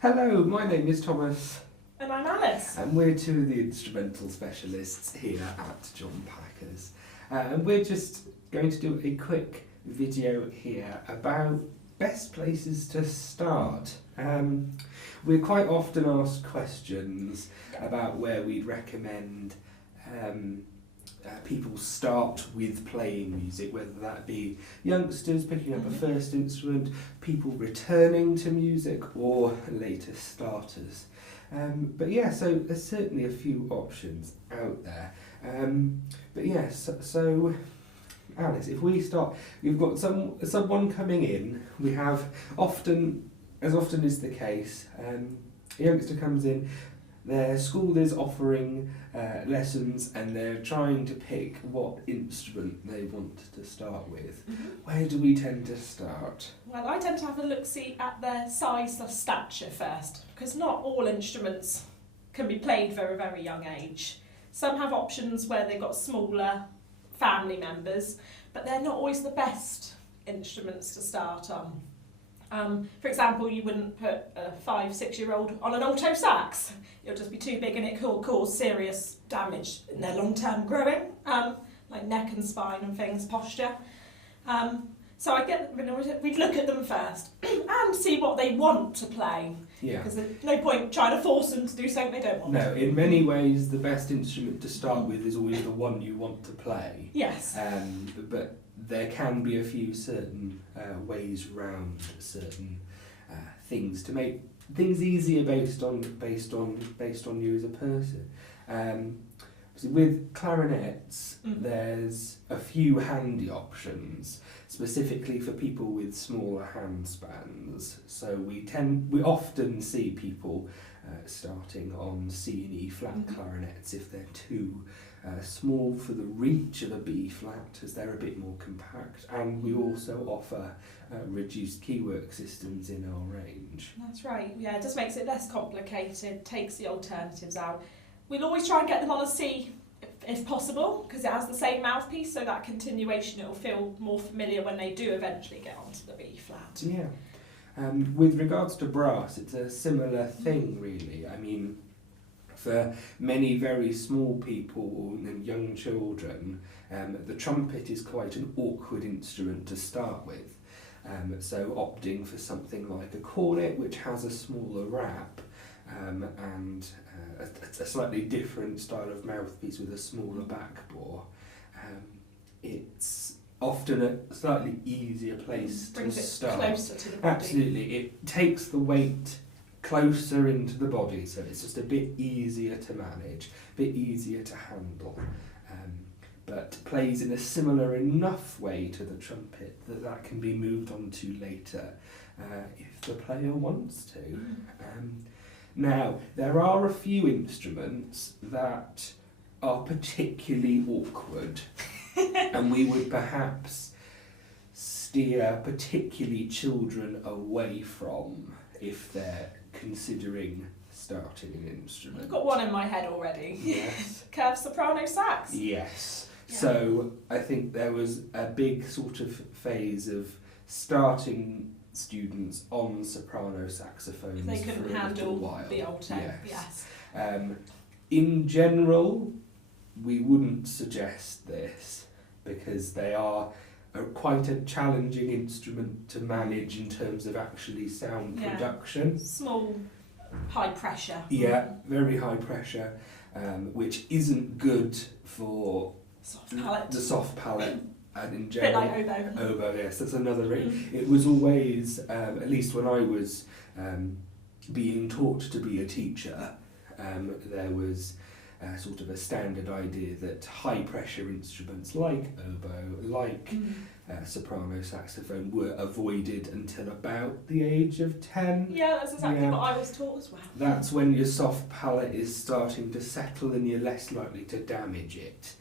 Hello, my name is Thomas, And I'm Alice. and we're two of the instrumental specialists here at John Packer's. And we're just going to do a quick video here about best places to start. We're quite often asked questions about where we'd recommend people start with playing music, whether that be youngsters picking up a first instrument, people returning to music, or later starters. But yeah, so there's certainly a few options out there. But yes, so Alice, if we start, we've got someone coming in. We have as often is the case, a youngster comes in. Their school is offering lessons and they're trying to pick what instrument they want to start with. Mm-hmm. Where do we tend to start? Well, I tend to have a look-see at their size or stature first, because not all instruments can be played for a very young age. Some have options where they've got smaller family members, but they're not always the best instruments to start on. For example, you wouldn't put a 5-6-year-old on an alto sax. It'll just be too big and it could cause serious damage in their long-term growing, like neck and spine and things, posture. So we'd look at them first and see what they want to play. Yeah. Because there's no point trying to force them to do something they don't want. No, in many ways the best instrument to start with is always the one you want to play. Yes. But there can be a few certain ways around certain things to make things easier based on you as a person. So with clarinets, there's a few handy options, specifically for people with smaller hand spans. So we often see people starting on C and E flat clarinets if they're too small for the reach of a B flat, as they're a bit more compact, and we also offer reduced keywork systems in our range. That's right, yeah, it just makes it less complicated, takes the alternatives out. We'll always try and get them on a C if possible, because it has the same mouthpiece, so that continuation, it'll feel more familiar when they do eventually get onto the B flat. Yeah. With regards to brass, it's a similar thing really. I mean, for many very small people and young children, the trumpet is quite an awkward instrument to start with. So opting for something like a cornet, which has a smaller wrap and a slightly different style of mouthpiece with a smaller back bore, it's often a slightly easier place to start. It closer to the body. Absolutely, it takes the weight closer into the body, so it's just a bit easier to manage, a bit easier to handle, but plays in a similar enough way to the trumpet that can be moved on to later if the player wants to. Now, there are a few instruments that are particularly awkward and we would perhaps steer particularly children away from if they're considering starting an instrument. I've got one in my head already. Yes. Curved soprano sax. Yes. Yeah. So I think there was a big sort of phase of starting students on soprano saxophones They for couldn't a handle little while. the alto. Yes. Yes. In general, we wouldn't suggest this because they are quite a challenging instrument to manage in terms of actually sound production. Small, high pressure. Yeah, very high pressure, which isn't good for Soft palate. the soft palate. And in Bit general, like oboe. oboe, yes, that's another ring. It was always, at least when I was being taught to be a teacher, there was sort of a standard idea that high pressure instruments like oboe, like soprano saxophone were avoided until about the age of 10. Yeah, that's exactly what I was taught as well. That's when your soft palate is starting to settle and you're less likely to damage it.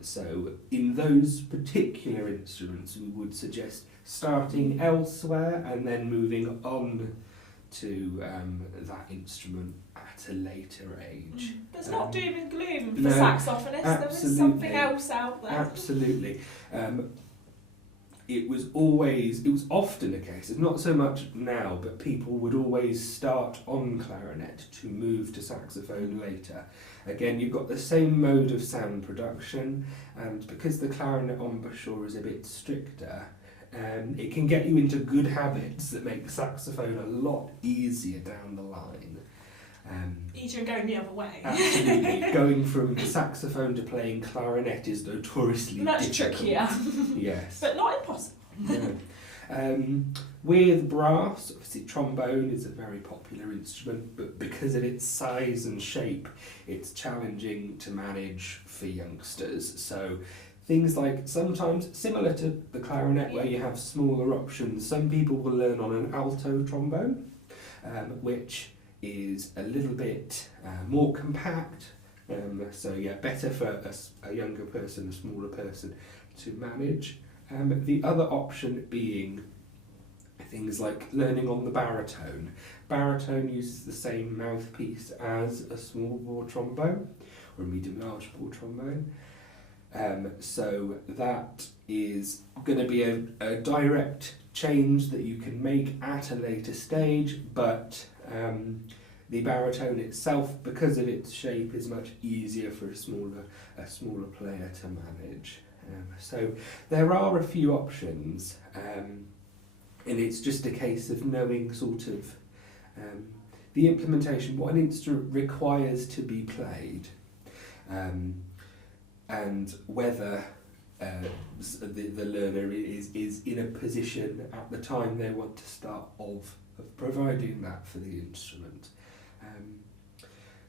So in those particular instruments we would suggest starting elsewhere and then moving on to that instrument at a later age. There's not doom and gloom for no, saxophonists, there is something absolutely. else out there. Absolutely. it was often a case, it's not so much now, but people would always start on clarinet to move to saxophone later. Again, you've got the same mode of sound production, and because the clarinet embouchure is a bit stricter, it can get you into good habits that make saxophone a lot easier down the line. Easier going the other way. Absolutely. Going from saxophone to playing clarinet is notoriously much trickier. Yes. But not impossible. No. With brass, obviously trombone is a very popular instrument, but because of its size and shape, it's challenging to manage for youngsters. So things like, sometimes similar to the clarinet where you have smaller options, some people will learn on an alto trombone, which is a little bit more compact, so yeah, better for a younger person, a smaller person to manage. The other option being things like learning on the baritone. Baritone uses the same mouthpiece as a small bore trombone or a medium large bore trombone, so that is going to be a direct change that you can make at a later stage, but the baritone itself, because of its shape, is much easier for a smaller player to manage. So there are a few options, and it's just a case of knowing sort of the implementation, what an instrument requires to be played, and whether the learner is in a position at the time they want to start of providing that for the instrument.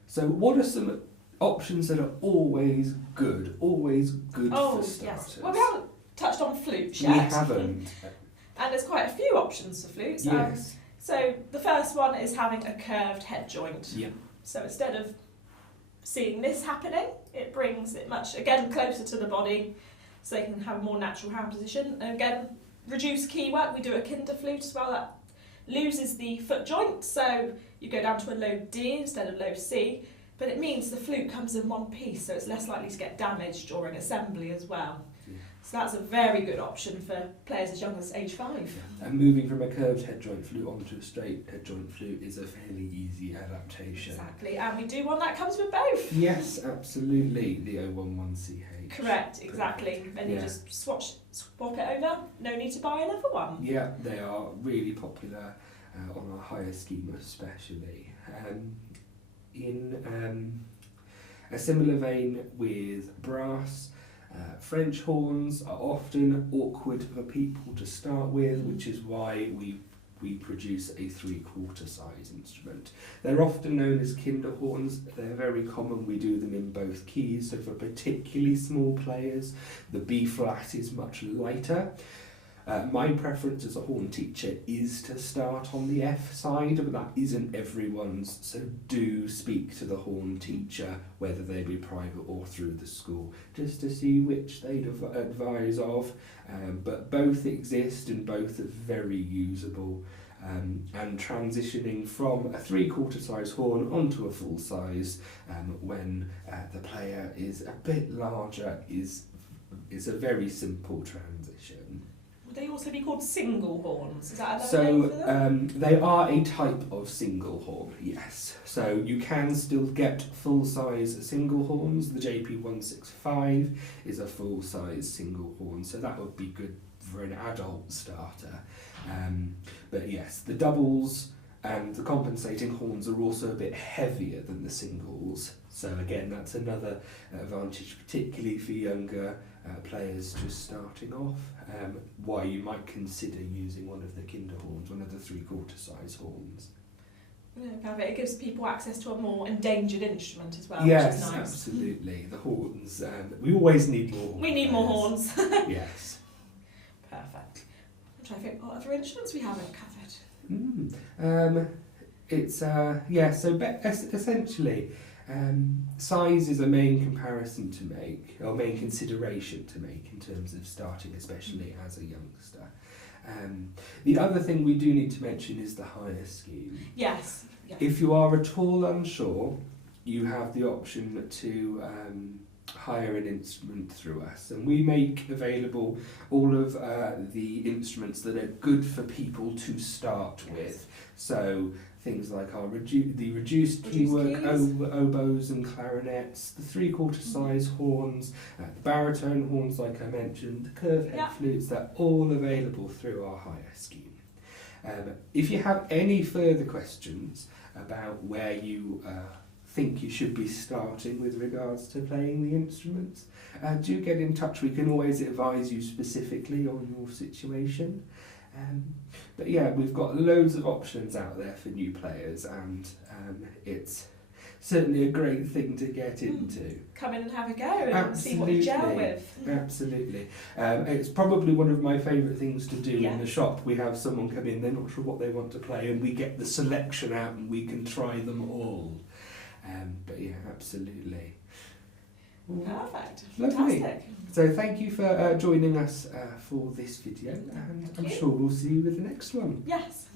So what are some options that are always good for starters? Yes. Well, we haven't touched on flutes yet. We haven't. And there's quite a few options for flutes. Yes. So the first one is having a curved head joint. Yeah. So instead of seeing this happening, it brings it much, again, closer to the body, so they can have a more natural hand position. And again, reduced key work. We do a kinder flute as well. That loses the foot joint, so you go down to a low D instead of low C, but it means the flute comes in one piece, so it's less likely to get damaged during assembly as well. Yeah. So that's a very good option for players as young as age 5. Yeah. And moving from a curved head joint flute onto a straight head joint flute is a fairly easy adaptation. Exactly, and we do one that comes with both. Yes, absolutely, the 011CH. Correct, exactly. Then you just swap it over, no need to buy another one. Yeah, they are really popular on our higher scheme especially. In a similar vein with brass, French horns are often awkward for people to start with, which is why we produce a 3/4 size instrument. They're often known as kinder horns. They're very common. We do them in both keys, so for particularly small players, the B flat is much lighter. My preference as a horn teacher is to start on the F side, but that isn't everyone's, so do speak to the horn teacher, whether they be private or through the school, just to see which they'd advise of, but both exist and both are very usable, and transitioning from a 3/4 size horn onto a full size when the player is a bit larger is a very simple transition. Would they also be called single horns? Is that another name for them? They are a type of single horn, yes. So you can still get full-size single horns. The JP165 is a full-size single horn, so that would be good for an adult starter. But yes, the doubles and the compensating horns are also a bit heavier than the singles. So again, that's another advantage, particularly for younger players just starting off, why you might consider using one of the kinder horns, one of the 3/4 size horns. Yeah, it gives people access to a more endangered instrument as well, Yes, which is nice. Absolutely. The horns, we always need more horns. We need more horns. Yes. Perfect. I'm trying to think what other instruments we haven't covered. Essentially, size is a main comparison to make, or main consideration to make in terms of starting, especially as a youngster. The other thing we do need to mention is the higher scheme. Yes. Yeah. If you are at all unsure, you have the option to hire an instrument through us, and we make available all of the instruments that are good for people to start with. So things like our reduced keywork oboes and clarinets, the 3/4 size horns, the baritone horns like I mentioned, the curved head flutes, they're all available through our hire scheme. If you have any further questions about where you think you should be starting with regards to playing the instruments, do get in touch. We can always advise you specifically on your situation. But yeah, we've got loads of options out there for new players, and it's certainly a great thing to get into. Come in and have a go and see what you gel with. Absolutely. It's probably one of my favourite things to do in the shop. We have someone come in, they're not sure what they want to play, and we get the selection out and we can try them all. But yeah, absolutely. Perfect. Lovely. Fantastic. So thank you for joining us for this video, and I'm sure we'll see you with the next one. Yes.